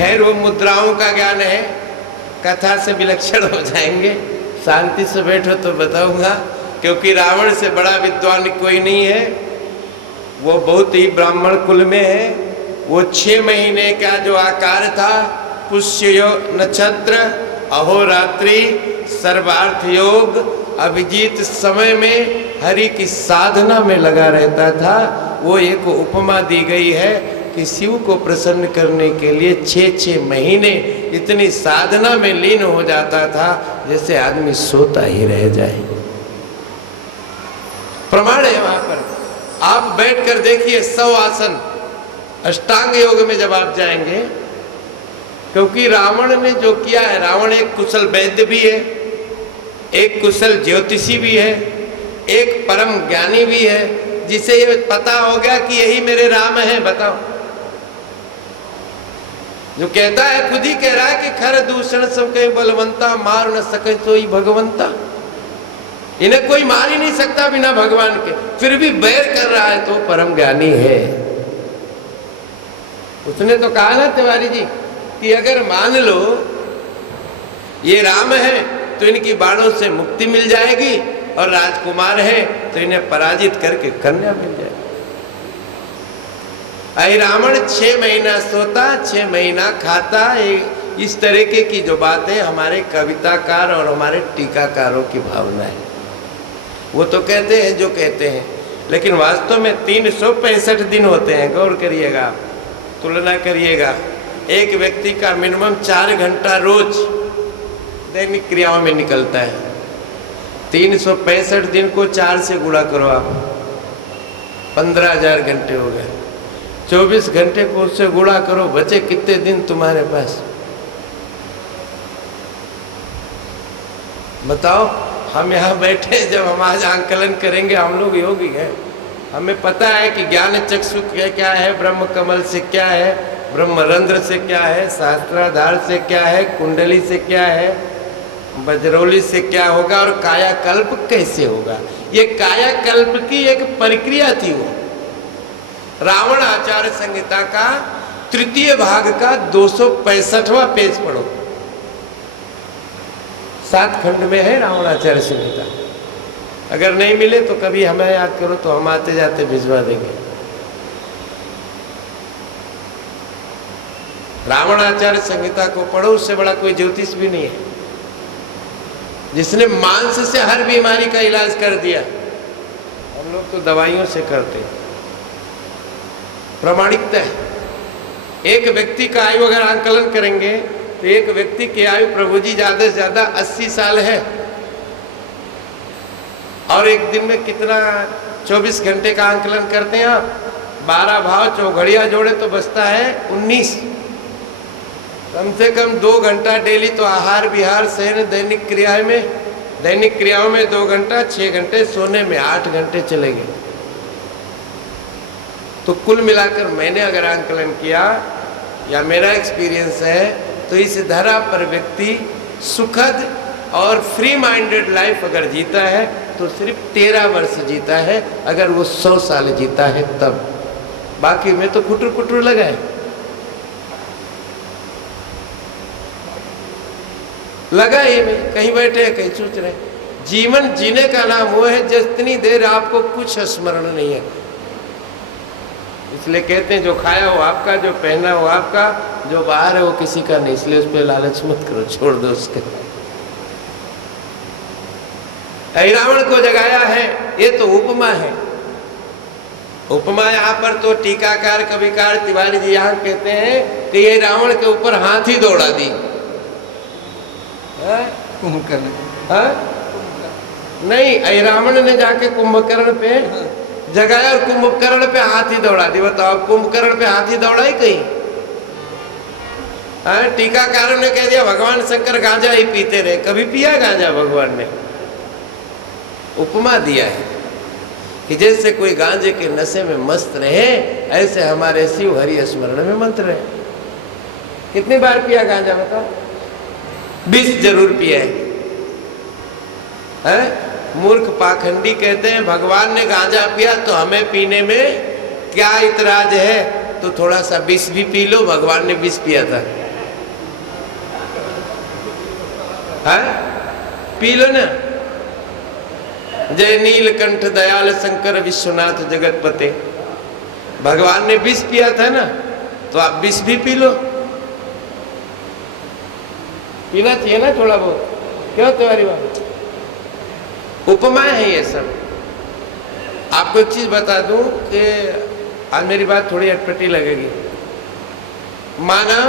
खैर वो मुद्राओं का ज्ञान है, कथा से विलक्षण हो जाएंगे। शांति से बैठो तो बताऊंगा, क्योंकि रावण से बड़ा विद्वान कोई नहीं है। वो बहुत ही ब्राह्मण कुल में है। वो 6 महीने का जो आकार था, पुष्य नक्षत्र, अहोरात्रि, सर्वार्थ योग, अभिजीत समय में हरि की साधना में लगा रहता था। वो एक उपमा दी गई है कि शिव को प्रसन्न करने के लिए 6-6 महीने इतनी साधना में लीन हो जाता था जैसे आदमी सोता ही रह जाए। प्रमाण है वहां पर। आप बैठकर देखिए 100 आसन अष्टांग योग में जब आप जाएंगे, क्योंकि रावण ने जो किया है, रावण एक कुशल वैद्य भी है, एक कुशल ज्योतिषी भी है, एक परम ज्ञानी भी है, जिसे ये पता हो गया कि यही मेरे राम है। बताओ, जो कहता है, खुद ही कह रहा है कि खर दूषण सब कहीं बलवंता, मार न सके सोई भगवंता। इन्हें कोई मार ही नहीं सकता बिना भगवान के, फिर भी बैर कर रहा है तो परम ज्ञानी है। उसने तो कहा ना तिवारी जी कि अगर मान लो ये राम है तो इनकी बाणों से मुक्ति मिल जाएगी, और राजकुमार है तो इन्हें पराजित करके कन्या मिल जाएगी। आई रावण 6 महीना सोता, 6 महीना खाता। इस तरीके की जो बातें हमारे कविताकार और हमारे टीकाकारों की भावना है। वो तो कहते हैं जो कहते हैं, लेकिन वास्तव में 365 दिन होते हैं। गौर करिएगा, तुलना करिएगा। एक व्यक्ति का मिनिमम 4 घंटा रोज दैनिक क्रियाओं में निकलता है। 365 दिन को 4 से गुणा करो आप, 15,000 घंटे हो गए। 24 घंटे को उससे गुणा करो, बचे कितने दिन तुम्हारे पास? बताओ। हम यहाँ बैठे, जब हम आज आंकलन करेंगे, हम लोग योगी हैं, हमें पता है कि ज्ञान चक्षु क्या है, ब्रह्म कमल से क्या है, ब्रह्मरंध्र से क्या है, सहस्त्राधार से क्या है, कुंडली से क्या है, बजरौली से क्या होगा, और कायाकल्प कैसे होगा। ये कायाकल्प की एक प्रक्रिया थी। वो रावण आचार्य संहिता का 3य भाग का 265वां पेज पढ़ो। 7 खंड में है रावण आचार्य संहिता। अगर नहीं मिले तो कभी हमें याद करो, तो हम आते जाते भिजवा देंगे। रावण आचार्य संहिता को पढ़ो, उससे बड़ा कोई ज्योतिष भी नहीं है, जिसने मांस से हर बीमारी का इलाज कर दिया। हम लोग तो दवाइयों से करते हैं। प्रामाणिकता है। एक व्यक्ति का आयु अगर आंकलन करेंगे तो एक व्यक्ति की आयु प्रभु जी ज्यादा से ज्यादा 80 साल है, और एक दिन में कितना 24 घंटे का आंकलन करते हैं आप? 12 भाव चौघड़िया जोड़े तो बचता है 19। कम से कम 2 घंटा डेली तो आहार विहार सहन दैनिक क्रियाओं में 2 घंटा, 6 घंटे सोने में 8 घंटे चले गए। तो कुल मिलाकर मैंने अगर आंकलन किया, या मेरा एक्सपीरियंस है, तो इस धरा पर व्यक्ति सुखद और फ्री माइंडेड लाइफ अगर जीता है तो सिर्फ 13 वर्ष जीता है। अगर वो 100 साल जीता है तब, बाकी में तो कुटुर कुटुर लगा है। लगा ही नहीं, कहीं बैठे हैं, कहीं सोच रहे। जीवन जीने का नाम वो है जितनी देर आपको कुछ स्मरण नहीं है। इसलिए कहते हैं जो खाया हो आपका, जो पहना हो आपका, जो बाहर है वो किसी का नहीं। इसलिए उस पर लालच मत करो, छोड़ दो उसके। रावण को जगाया है, ये तो उपमा है। उपमा यहाँ पर तो टीकाकार कविकार तिवारी जी यहाँ कहते हैं कि ये रावण के ऊपर हाथी दौड़ा दी। कुंभकर्ण नहीं, रावण ने जाके कुंभकर्ण पे जगाया और कुंभकर्ण पे हाथी दौड़ा दी। बताओ, कुंभकर्ण पे हाथी दौड़ा ही कहीं? टीकाकारों ने कह दिया भगवान शंकर गांजा ही पीते रहे। कभी पिया गांजा भगवान ने? उपमा दिया है कि जैसे कोई गांजे के नशे में मस्त रहे, ऐसे हमारे शिव हरि स्मरण में मंत्र रहे। कितनी बार पिया गांजा बताओ? 20 जरूर पिया है। मूर्ख पाखंडी कहते हैं भगवान ने गांजा पिया तो हमें पीने में क्या इतराज है, तो थोड़ा सा विष भी पी लो, भगवान ने विष पिया था। है, पी लो ना। जय नीलकंठ दयाल शंकर विश्वनाथ जगतपते। भगवान ने विष पिया था ना, तो आप विष भी पी लो। पीना चाहिए ना थोड़ा बहुत, क्यों तुम्हारी बात? उपमा है ये सब। आपको एक चीज बता दूं कि आज मेरी बात थोड़ी अटपटी लगेगी। माना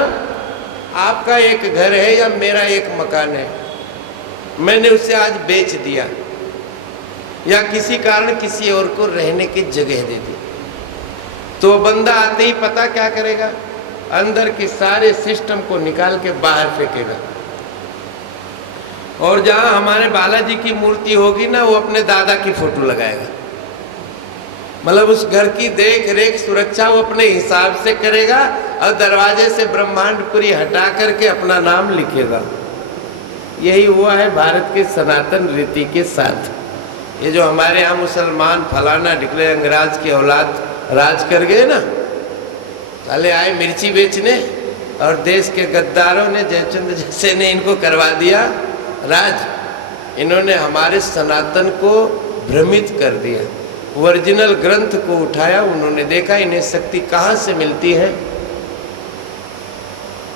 आपका एक घर है या मेरा एक मकान है, मैंने उसे आज बेच दिया या किसी कारण किसी और को रहने की जगह दे दी, तो बंदा आते ही पता क्या करेगा? अंदर के सारे सिस्टम को निकाल के बाहर फेंकेगा। और जहां हमारे बालाजी की मूर्ति होगी ना, वो अपने दादा की फोटो लगाएगा। मतलब उस घर की देख रेख सुरक्षा वो अपने हिसाब से करेगा और दरवाजे से ब्रह्मांडपुरी हटा करके अपना नाम लिखेगा। यही हुआ है भारत के सनातन रीति के साथ। ये जो हमारे यहाँ मुसलमान फलाना ढिकले अंग्राज की औलाद राज कर गए ना, साले आए मिर्ची बेचने और देश के गद्दारों ने, जयचंद जैसे ने इनको करवा दिया राज। इन्होंने हमारे सनातन को भ्रमित कर दिया। ओरिजिनल ग्रंथ को उठाया, उन्होंने देखा इन्हें शक्ति कहाँ से मिलती है।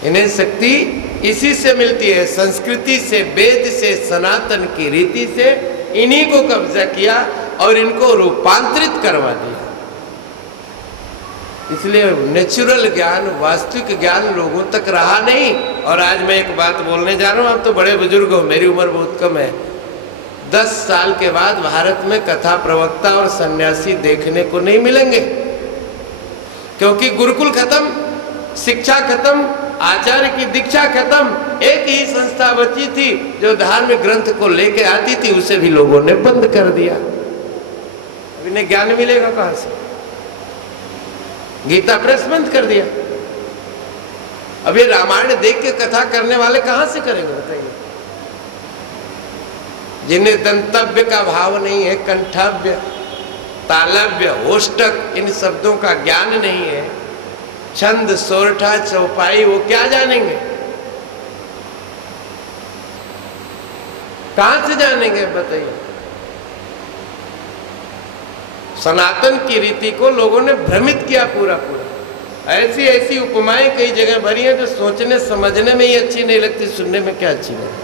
इन्हें शक्ति इसी से मिलती है, संस्कृति से, वेद से, सनातन की रीति से। इन्हीं को कब्जा किया और इनको रूपांतरित करवा दिया। इसलिए नेचुरल ज्ञान, वास्तविक ज्ञान लोगों तक रहा नहीं। और आज मैं एक बात बोलने जा रहा हूँ, आप तो बड़े बुजुर्ग हो, मेरी उम्र बहुत कम है। 10 साल के बाद भारत में कथा प्रवक्ता और सन्यासी देखने को नहीं मिलेंगे, क्योंकि गुरुकुल खत्म, शिक्षा खत्म, आचार्य की दीक्षा खत्म। एक ही संस्था बची थी जो धार्मिक ग्रंथ को लेके आती थी, उसे भी लोगों ने बंद कर दिया। अब इन्हें ज्ञान मिलेगा कहां से? गीता प्रेस बंद कर दिया। अब ये रामायण देख के कथा करने वाले कहां से करेंगे बताइए? जिन्हें दंतव्य का भाव नहीं है, कंठव्य, तालव्य, ओष्टक, इन शब्दों का ज्ञान नहीं है, छंद, सोरठा, चौपाई, वो क्या जानेंगे? कहां से जानेंगे बताइए? सनातन की रीति को लोगों ने भ्रमित किया पूरा पूरा। ऐसी ऐसी उपमाएं कई जगह भरी हैं जो सोचने समझने में ही अच्छी नहीं लगती, सुनने में क्या अच्छी लगती।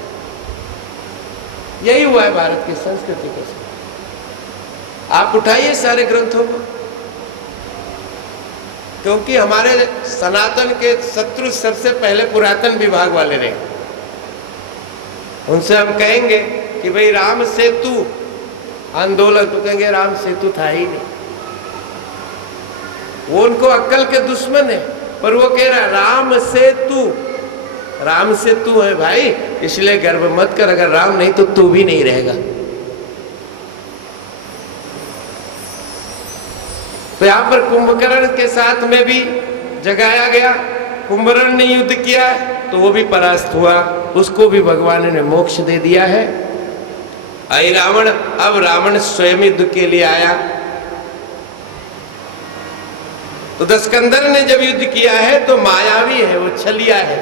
यही हुआ है भारत की संस्कृति के साथ। आप उठाइए सारे ग्रंथों को, क्योंकि हमारे सनातन के शत्रु सबसे पहले पुरातन विभाग वाले रहे। उनसे हम कहेंगे कि भाई राम सेतु आंदोलन, तो कहेंगे राम सेतु था ही नहीं। वो उनको अक्ल के दुश्मन है, पर वो कह रहा राम सेतु, राम सेतु है भाई, इसलिए गर्व मत कर, अगर राम नहीं तो तू भी नहीं रहेगा। तो यहां पर कुंभकर्ण के साथ में भी जगाया गया। कुंभकर्ण ने युद्ध किया तो वो भी परास्त हुआ, उसको भी भगवान ने मोक्ष दे दिया है। आई रावण, अब रावण स्वयं युद्ध के लिए आया। तो दस्कंदर ने जब युद्ध किया है तो मायावी है, वो छलिया है,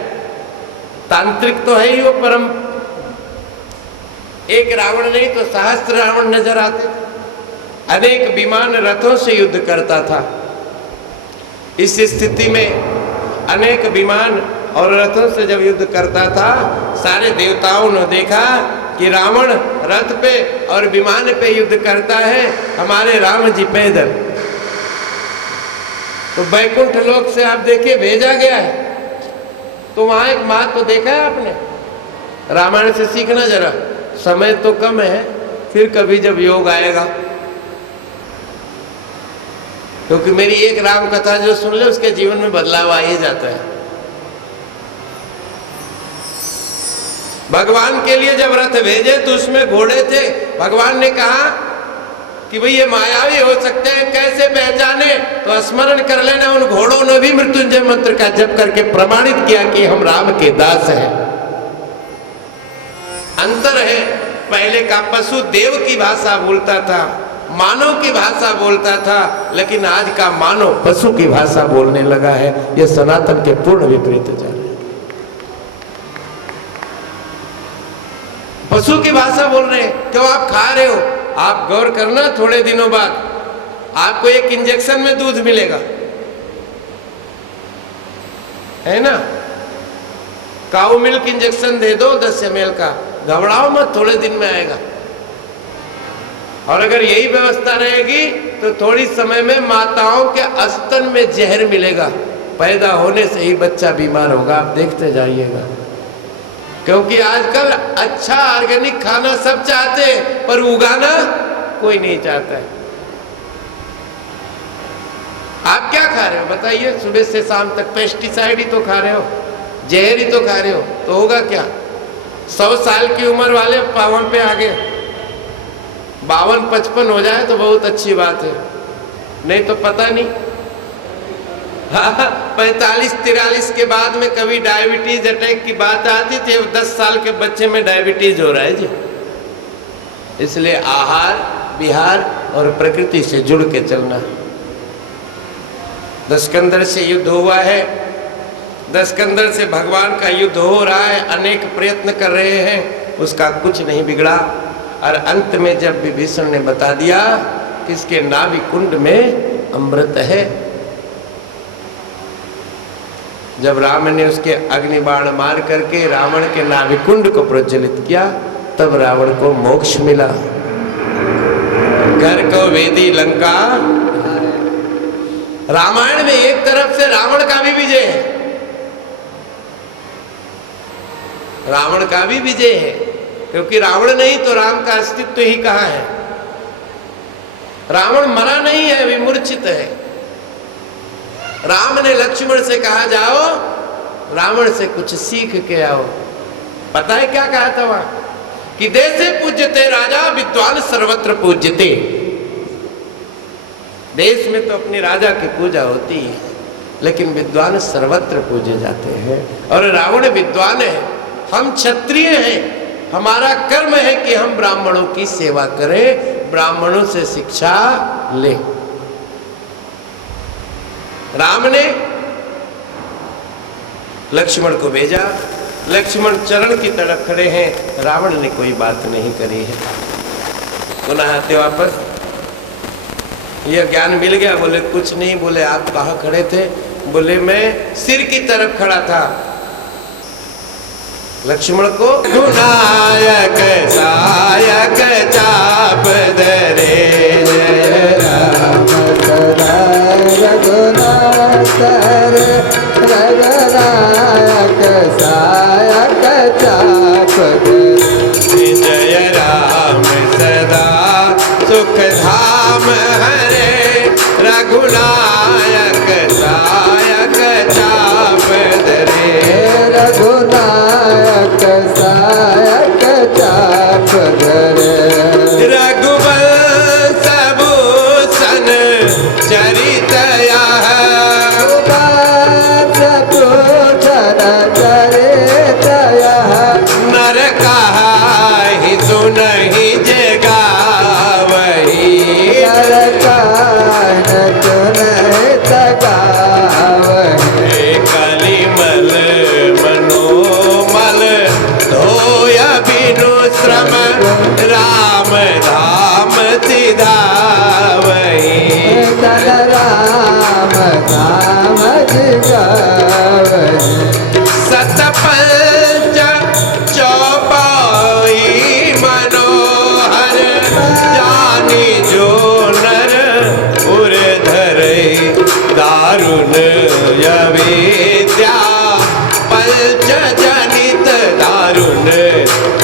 तांत्रिक तो है ही वो परम। एक रावण नहीं तो सहस्त्र रावण नजर आते थे। अनेक विमान रथों से युद्ध करता था। इस स्थिति में अनेक विमान और रथों से जब युद्ध करता था, सारे देवताओं ने देखा कि रावण रथ पे और विमान पे युद्ध करता है, हमारे राम जी पैदल। तो बैकुंठ लोक से आप देखिए भेजा गया है, तो वहां एक बात तो देखा है आपने, रामायण से सीखना जरा। समय तो कम है, फिर कभी जब योग आएगा, क्योंकि मेरी एक राम कथा जो सुन ले उसके जीवन में बदलाव आ ही जाता है। भगवान के लिए जब रथ भेजे तो उसमें घोड़े थे। भगवान ने कहा कि भाई ये मायावी हो सकते हैं, कैसे पहचाने? तो स्मरण कर लेना, उन घोड़ों ने भी मृत्युंजय मंत्र का जप करके प्रमाणित किया कि हम राम के दास हैं। अंतर है, पहले का पशु देव की भाषा बोलता था, मानव की भाषा बोलता था, लेकिन आज का मानव पशु की भाषा बोलने लगा है। यह सनातन के पूर्ण विपरीत जा रहे हैं। पशु की भाषा बोल रहे हैं। क्यों आप खा रहे हो? आप गौर करना, थोड़े दिनों बाद आपको एक इंजेक्शन में दूध मिलेगा, है ना? काऊ मिल्क इंजेक्शन दे दो 10 ml का, घबराओ मत, थोड़े दिन में आएगा। और अगर यही व्यवस्था रहेगी तो थोड़ी समय में माताओं के अस्तन में जहर मिलेगा, पैदा होने से ही बच्चा बीमार होगा। आप देखते जाइएगा, क्योंकि आजकल अच्छा ऑर्गेनिक खाना सब चाहते हैं, पर उगाना कोई नहीं चाहता है। आप क्या खा रहे हो बताइए? सुबह से शाम तक पेस्टिसाइड ही तो खा रहे हो, जहर ही तो खा रहे हो, तो होगा क्या? 100 साल की उम्र वाले 52 पे आ गए, 52-55 हो जाए तो बहुत अच्छी बात है, नहीं तो पता नहीं। 45-43 के बाद में कभी डायबिटीज अटैक की बात आती थी, 10 साल के बच्चे में डायबिटीज हो रहा है जी। इसलिए आहार विहार और प्रकृति से जुड़ के चलना। दशकंदर से युद्ध हुआ है, दशकंदर से भगवान का युद्ध हो रहा है, अनेक प्रयत्न कर रहे हैं, उसका कुछ नहीं बिगड़ा। और अंत में जब विभीषण ने बता दिया कि इसके नाभि कुंड में अमृत है, जब राम ने उसके अग्निबाण मार करके रावण के नाभि कुंड को प्रज्वलित किया, तब रावण को मोक्ष मिला। घर को वेदी लंका। रामायण में एक तरफ से रावण का भी विजय है, रावण का भी विजय है, क्योंकि रावण नहीं तो राम का अस्तित्व ही कहाँ है। रावण मरा नहीं है, विमूर्छित है। राम ने लक्ष्मण से कहा जाओ रावण से कुछ सीख के आओ। पता है क्या कहा था वहां? कि देशे पूज्यते राजा विद्वान सर्वत्र पूज्यते। देश में तो अपने राजा की पूजा होती है, लेकिन विद्वान सर्वत्र पूजे जाते हैं। और रावण विद्वान है, हम क्षत्रिय हैं, हमारा कर्म है कि हम ब्राह्मणों की सेवा करें, ब्राह्मणों से शिक्षा लें। राम ने लक्ष्मण को भेजा, लक्ष्मण चरण की तरफ खड़े हैं, रावण ने कोई बात नहीं करी है। पुनः आते वापस, यह ज्ञान मिल गया? बोले कुछ नहीं। बोले आप कहाँ खड़े थे? बोले मैं सिर की तरफ खड़ा था। लक्ष्मण को गुनायक सायक चाप धरे, जय राम सदा रघुनाथ रघुनायक सायक चाप धरे, जय राम सदा सुख धाम हरे, रघुनायक सायक चाप धरे, रघुनायक सायक चाप धरे, रघुवंश भूषण चरित यह, रघुवंश भूषण चरित यह, नर कहाहि सुनहि जे गावहि, नर कहाहि सुनहि जे गावहि, कलिमल मनोमल धोय बिनु श्रम, राम धाम सिधावहि, राम धाम सिधावहि, सतपंच चौपाई मनोहर, जानी जो नर उर धरे, दारुण अविद्या पंच जनित, दारुण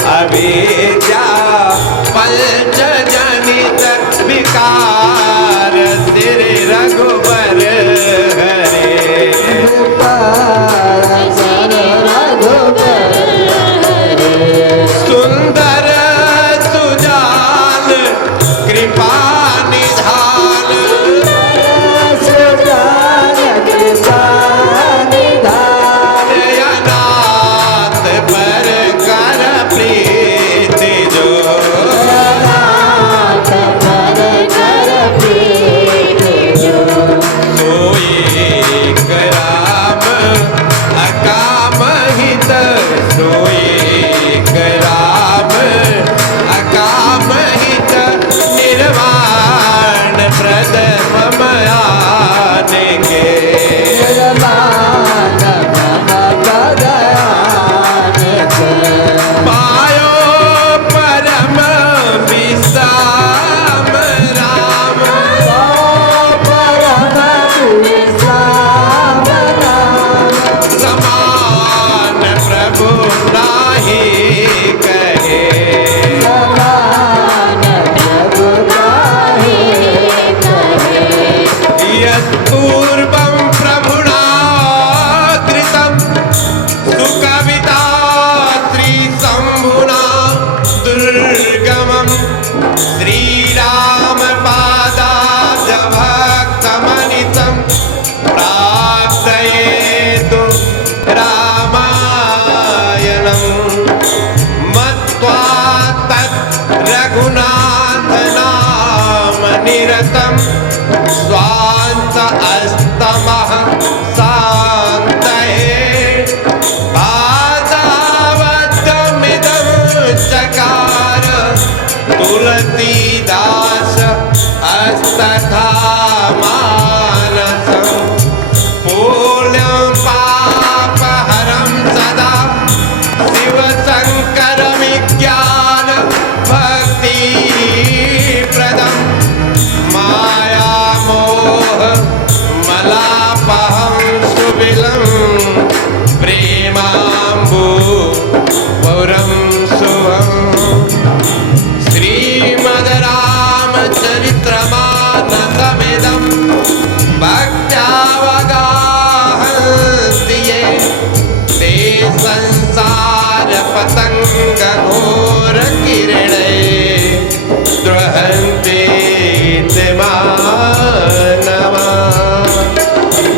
अविद्या पंच जनित विकार, श्री रघुबर हरे, सुंदर सुजान कृपा निधान, सुजान कृपा निधान, अनाथ पर कर प्रीत, पतंग घोर किरणे द्रहन्ति मानवा।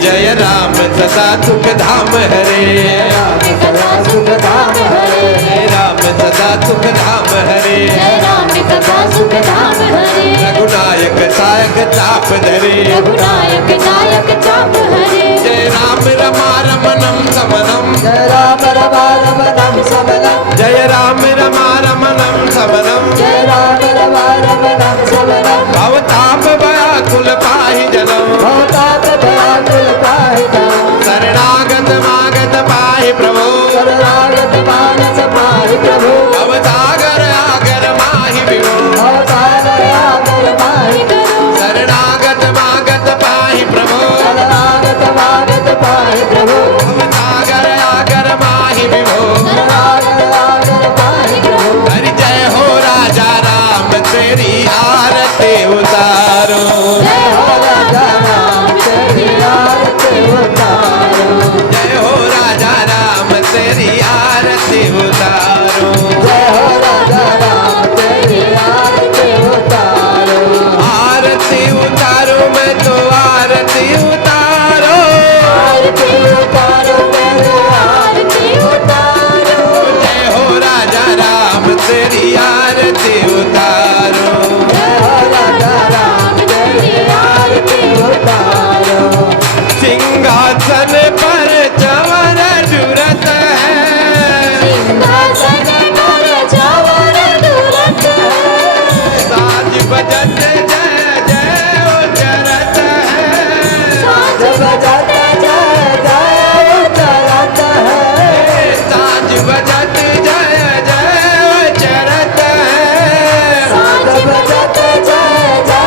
जय राम सदा सुख धाम हरे, राम सदा सुख धाम हरे, जय राम सदा सुख धाम हरे, जय राम सदा सुख धाम हरे। रघुनायक सायक चाप धरे, रघुनायक नायक चाप हरे, जय राम रमा रमनम समनम, जय राम रमा रमनम समनम, जय राम रमा रमनम समनम, जय राम रमा रमनम समनम। भवताप व्याकुल पाहि जनम, भवताप व्याकुल पाहि जनम, शरणागत मागत पाहि प्रभु, शरणागत मानस पाहि प्रभु। भवसागर आगर माहि विभो, भवसागर आगर पाहि करो, शरणागत मागत पाहि प्रभु, शरणागत मागत पाहि प्रभु। भवसागर आगर माहि विभो। शरणागत आगर पाहि प्रभु। हरि जय हो राजा राम तेरी आरती उतारो, जय हो राजा राम तेरी आरती उतारो, जय हो राजा राम तेरी आरती उतारो, जय हो राजा राम तेरी आरती उतारो। आरती उतारो मैं तो आरती उतारो, आरती उतारो मेरे आरती उतारो, जय हो राजा राम तेरी आरती उतारो, जय हो राजा राम तेरी आरती उतारो। सिंहासन पर चवर जुरत है, सिंहासन पर चवर दुरत है, साज बजत जय जय उचरत है, साज बजत जय जय उतरत है, साज बजत जय जय उचरत है, साज बजत जय जय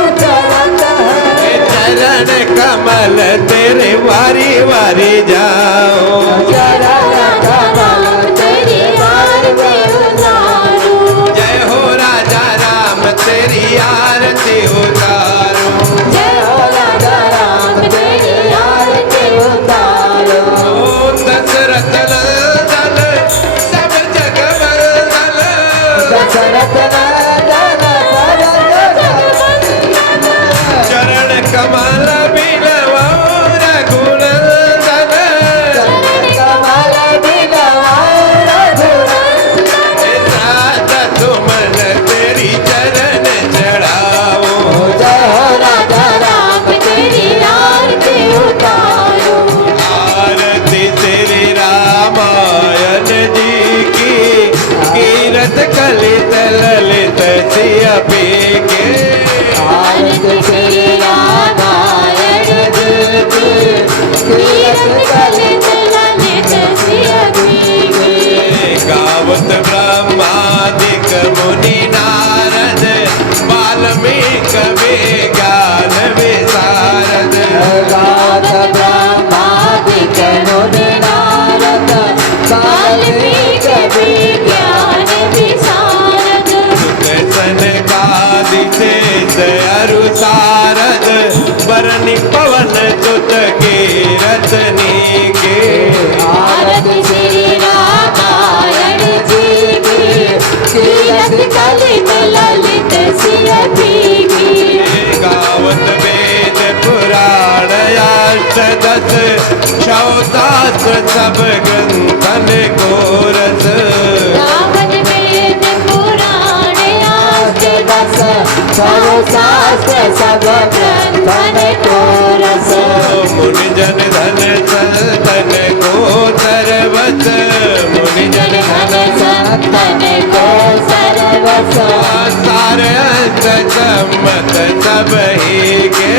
उतरत है। चरण कमल तेरे वारी वारी जाओ, चरण कमल तेरी आरती उतारो, जय हो राजा राम तेरी आरती उतारो, जय हो राजा राम तेरी आरती उतारो। ओ दशरथ नंदन सब जग वंदन, दशरथ नंदन सब जग वंदन, चरण कमल बिलवो रघुनंदन, चरण कमल बिलवो रघुनंदन। रात तुमन तेरी चरण चढ़ाओ, जय हो राजा राम तेरी आरती उतारो, आरती तेरी रामायण जी की, कीरत कलित ललित सिया पी के, आरती श्री रामायण जी की, कीरत कलित ललित सिया की। गावत ब्रह्मादिक मुनि नारद, वाल्मीकि विज्ञान विशारद, गावत ब्रह्मादिक मुनि नारद, वाल्मीकि विज्ञान विशारद। सुत सनकादिक अरु सारद, बरनि पवन सुत के रतनी के, आरती श्री रामायण जी की, कीरत कलित ललित सिया की। गावत वेद पुराण अष्टदश, शौशास्त्र सब ग्रंथन को रस, गावत वेद पुराण अष्टदश, शौशास्त्र सब ग्रंथन को रस। मुनि जन धन संतन को सर्वस, मुनि जन धन संतन को सर्वस, सार अंत सम्मत सब ही के,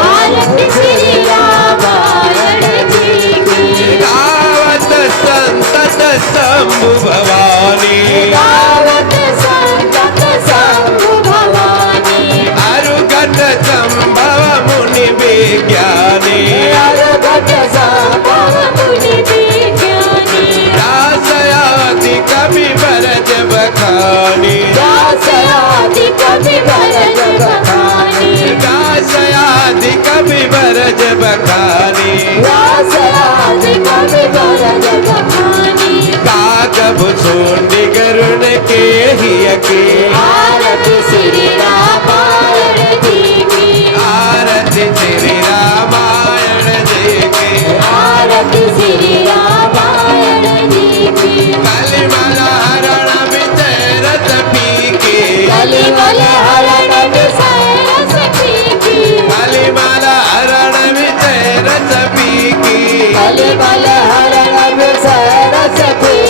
आरती श्री रामायण जी की। गावत संतत शंभु भवानी, गावत संतत शंभु भवानी, अरुगत संभव मुनि विज्ञानी, अरुगत संभव मुनि विज्ञानी। दासयादि कवि भरत बखानी, दासयादि कवि भरत बखानी, दासयादि कवि भरत बखानी, दासयादि कवि भरत बखानी। काग भुसुंडी गरुण के हिय के आरती श्री रामायण जी की आरती श्री रामायण जी की आरती श्री रामायण जी की कलिमल हरण विचरत पीके कलिमल हरण विषय सखी कलिमल हरण विचरत पीके कलिमल हरण विषय सखी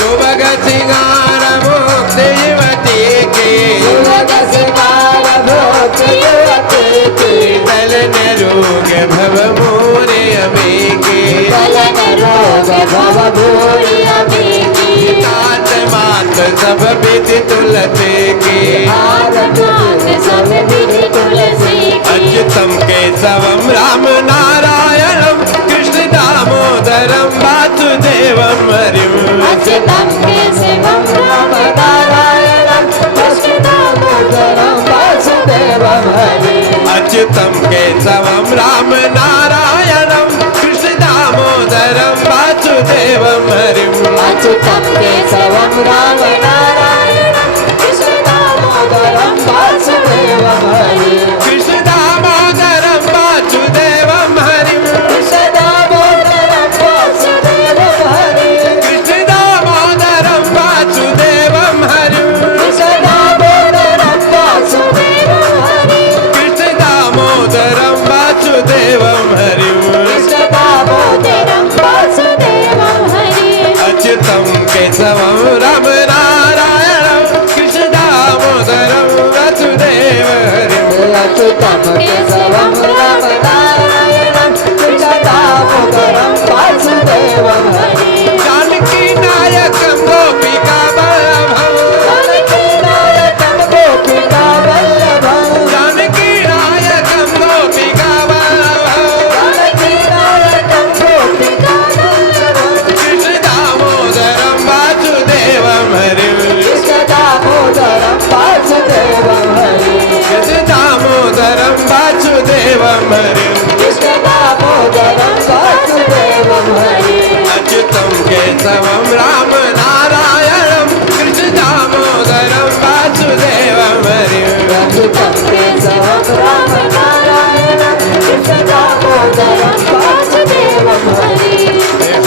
सुभग सिंगार मुक्ति युवती के सुभग सिंगार भोक्ति युवती की दलन रोग भव मोरे अमेके कलन रोग भव भूरि अमेकी तात मात सब विधि तुलते के आत्मात सब विधि तुलसी की अच्युतम केशवम राम नारायणम कृष्ण दामोदरम वासुदेवम हरिम अच्युतं केशवं राम नारायणं कृष्ण दामोदरं वासुदेवं हरिं अच्युतम केशवम राम नारायणम कृष्ण दामोदरम वासुदेवम हरिम अच्युतं केशवं राम नारायणं कृष्ण दामोदरं वासुदेवं हरिं कृष्ण दामोदरम वासुदेवम हरिम कृष्ण दामोदरं वासुदेवं हरिं कृष्ण दामोदरम वासुदेवम हरिम कृष्ण दामोदरं वासुदेवं हरिं कृष्ण दामोदरम वासुदेवम हरिम कृष्ण दामोदरं वासुदेवं हरिं अच्युतम केशवम राम नारायणम कृष्ण दामोदरम वासुदेव हरिम अच्युतं केशवं राम नारायणं कृष्ण दामोदरं वासुदेवं हरिं जानकी नायकम गोपिका बल्लभम जानकी नायकं गोपिका वल्लभं जानकी नायकम गोपिका बल्लभम जानकी नायकं गोपिका वल्लभं कृष्ण दामोदरम वासुदेवम हरिम कृष्ण दामोदरं वासुदेवं हरिं कृष्ण दामोदरम वासुदेवम हरिम कृष्ण दामोदरं वासुदेवं हरिं अच्युतम केशवम राम नारायणम कृष्ण दामोदरम वासुदेवम हरिम अच्युतं केशवं राम नारायणं कृष्ण दामोदरं वासुदेवं हरिं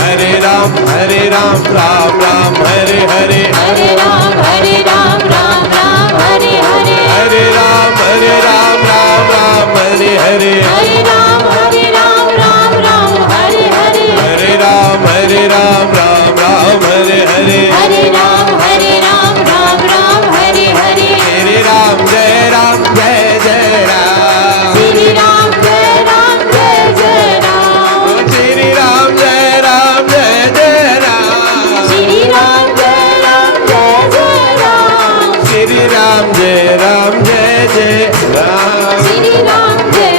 हरे राम राम राम हरे हरे हरे राम राम राम हरे हरे हरे राम राम राम हरे हरे हरे राम राम राम हरे हरे हरे राम राम राम हरे हरे हरे राम राम हरे हरे श्री राम जय जय राम श्री राम जय जय राम श्री राम जय जय राम श्री राम जय जय राम श्री राम जय जय राम श्री राम जय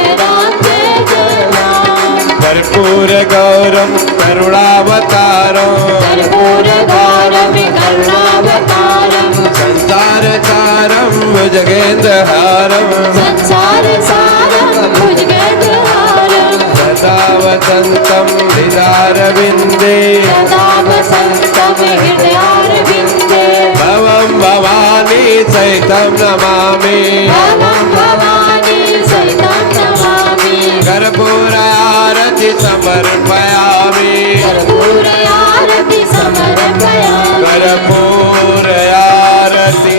जय राम कर्पूर गौरम करुणावतारम कर्पूर गौरव करुणावतारम संसार सारम भुजगेन्द्रहारम संसार सारं भुजगेन्द्रहारं सदा वसन्तं हृदारविन्दे सदा वसन्तं हृदयारविन्दे भवं भवानी सहितं नमामि भवं भवानी सहितं नमामि कर्पूरारति समर्पयामि कर्पूरयारति समर्पयामि कर्पूरारति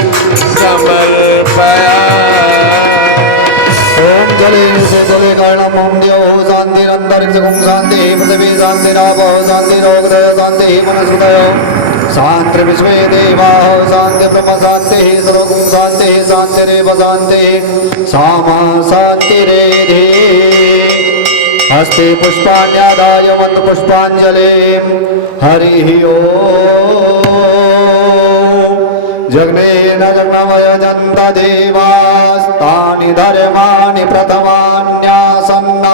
समर्पयामि ओम जले से जले कर्णम ओम देव शांतिरंतरिक्षं शांति पृथ्वी शांतिरापो शांतिरोगदय शांति मनस्पतय शांति विश्वे देवा शांति ब्रह्म शांति सर्वगुण शांति शांतिरेव शांति सामा शांतिरेधि हस्ते पुष्पाण्यादाय मन्त्र पुष्पांजलि हरि ओम जग्नेन जग्नमयजन्त देवास्तानि धर्माणि प्रथमान्यासन्न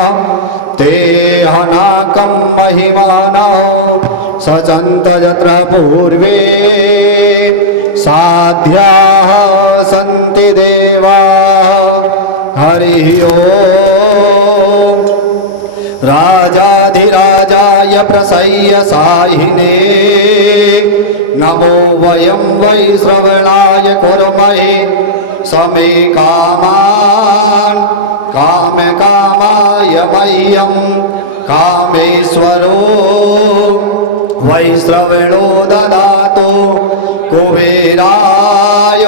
ते हनाकं महिमानः सचन्त यत्र पूर्वे साध्याः सन्ति देवाः हरिः ओम् राजाधिराजा श्रवणाय प्रसह्य साहिने नमो वयं वै श्रवणाय कुर्महे समे कामान् कामकामाय मह्यं कामेश्वरो वै श्रवणो ददातु कुबेराय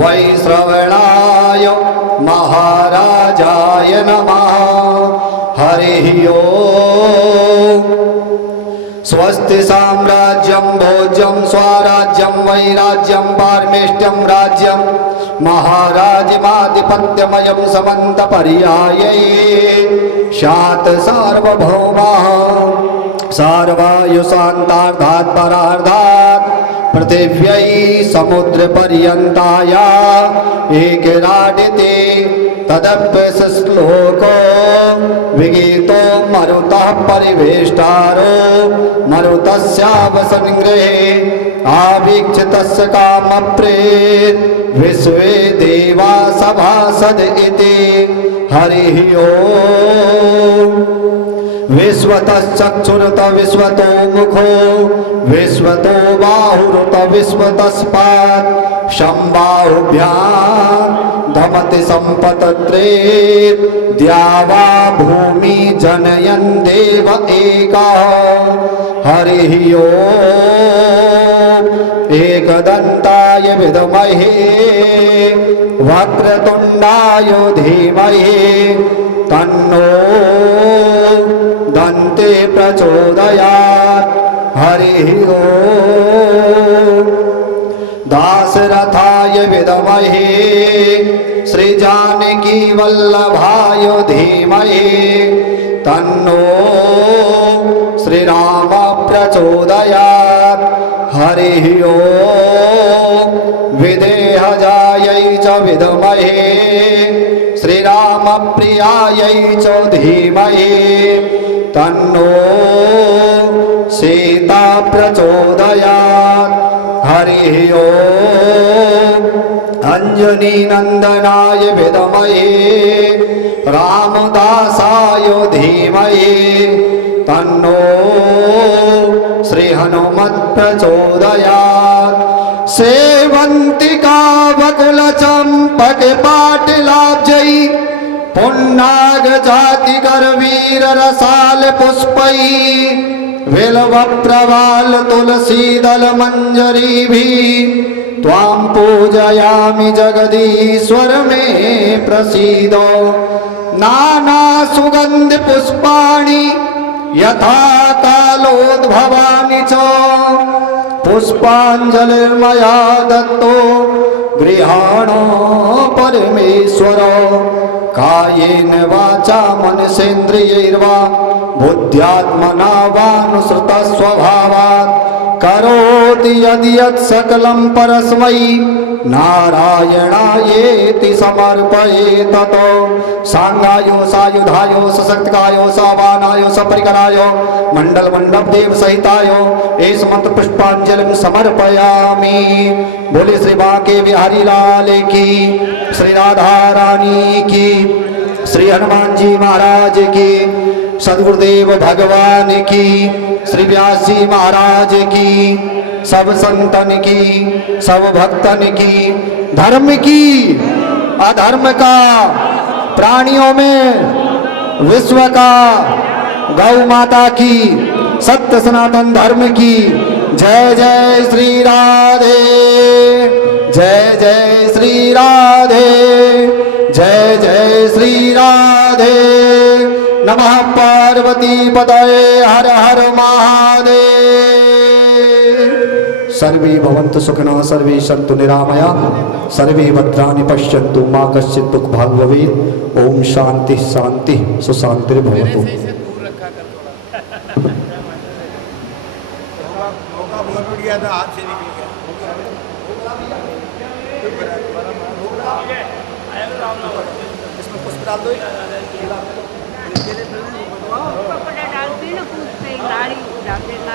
वै श्रवणाय महाराजाय नमः। हरिः ओम्। स्वस्ति साम्राज्यं भोज्यं स्वराज्यं वैराज्यं पारमेष्ट्यं राज्यं महाराजमाधिपत्यमयं समन्तपर्यायै स्यात् सार्वभौमः सार्वायुशान्तार्धात् परार्धात् पृथिव्यै समुद्रपर्यन्ताया एकराडिते तदप्यश्लोको विगीतो मरुतः परिवेष्टारो मरुतस्यावसंगृहे आवीक्ष्य तस्य कामप्रेत विश्वे देवा सभासद इति। हरिः ओम्। विश्वतश्चक्षुरुत विश्वतो मुखो विश्वतो बाहुरुत विश्वतस्पात् शम्बाहुभ्यां धमति सम्पतत्रेत् द्यावा भूमि जनयन् देव एकः। हरिः ओम्। एकदन्ताय विद्महे वक्रतुण्डाय धीमहि तन्नो दन्ते प्रचोदयात्। हरिः ओम्। दाशरथाय विद्महे श्रीजानकी वल्लभाय धीमहि तन्नो श्रीराम प्रचोदयात्। हरिः ओम्। विदेहजायै च विद्महे श्रीरामप्रियायै च धीमहि तन्नो सीता प्रचोदयात्। हरिः ओम्। अंजनीनन्दनाय विद्महे रामदासाय धीमहि तन्नो श्रीहनुमत् प्रचोदयात्। सेवन्तिका वकुलचम्पकपाटलाब्जै पुन्नागजातिकरवीररसाल पुष्पै बिल्वप्रवाल तुलसीदलमञ्जरीभिः त्वां पूजयामि जगदीश्वर मे प्रसीद। नानासुगन्धपुष्पाणि यथा कालोद्भवानि च पुष्पाञ्जलिर्मया दत्तो गृहाण परमेश्वर। कायेन वाचा मनसेन्द्रियैर्वा बुद्ध्यात्मना वानुसृता स्वभावात् करोति यदि यत् सकलं परस्मै नारायणायेति समर्पयेत्। ततो सांगायो सायुधायो सशक्तिकायो सवानायो सपरिकरायो मंडल मंडप देव सहितायो एस मंत्र पुष्पांजलिं समर्पयामि। बोले श्री बांके बिहारी लाल की, श्री राधा रानी की, श्री हनुमान जी महाराज की, सद्गुरुदेव भगवान की, श्री व्यास जी महाराज की, सब संतन की, सब भक्तन की, धर्म की अधर्म का, प्राणियों में विश्व का, गौ माता की, सत्य सनातन धर्म की जय जय श्री राधे, जय जय श्री राधे, जय जय श्री राधे। नमः पार्वती पतये हर हर महादेव। सर्वे भवन्तु सुखिनः, सर्वे सन्तु निरामया, सर्वे भद्राणि पश्यन्तु मा कश्चित् दुःखभाग् भवेत्। ओम शांति शांति सुशान्तिर्भवतु। डालते ना पूछते गाड़ी जाते ना